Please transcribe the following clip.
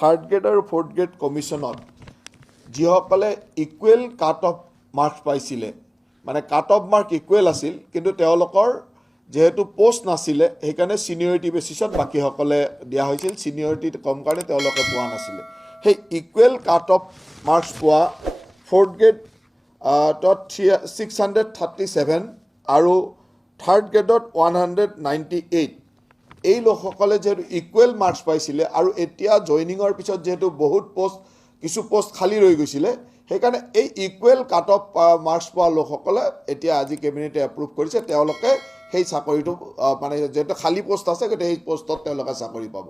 Third grade আৰু fourth grade কমিশ্যনত যিসকলে equal cut off marks পাইছিলে, মানে কাট অফ মাৰ্ক ইকুৱেল আছিল, কিন্তু তেওঁলোকৰ যেহেতু পোষ্ট নাছিলে সেইকাৰণে ছিনিয়ৰিটি বেচিছত বাকীসকলে দিয়া হৈছিল, ছিনিয়ৰিটি কম কাৰণে তেওঁলোকে পোৱা নাছিলে। সেই ইকুৱেল কাট অফ মাৰ্কছ পোৱা ফ'ৰ্থ গ্ৰেড তত 637 আৰু থাৰ্ড গ্ৰেডত 198 এই লোকসকলে যিহেতু ইকুৱেল মাৰ্কছ পাইছিলে আৰু এতিয়া জইনিঙৰ পিছত যিহেতু কিছু পোষ্ট খালী ৰৈ গৈছিলে, সেইকাৰণে এই ইকুৱেল কাট অফ মাৰ্কছ পোৱা লোকসকলে এতিয়া আজি কেবিনেটে এপ্ৰুভ কৰিছে, তেওঁলোকে সেই চাকৰিটো মানে যিহেতু খালী পোষ্ট আছে গতিকে সেই পোষ্টত তেওঁলোকে চাকৰি পাব।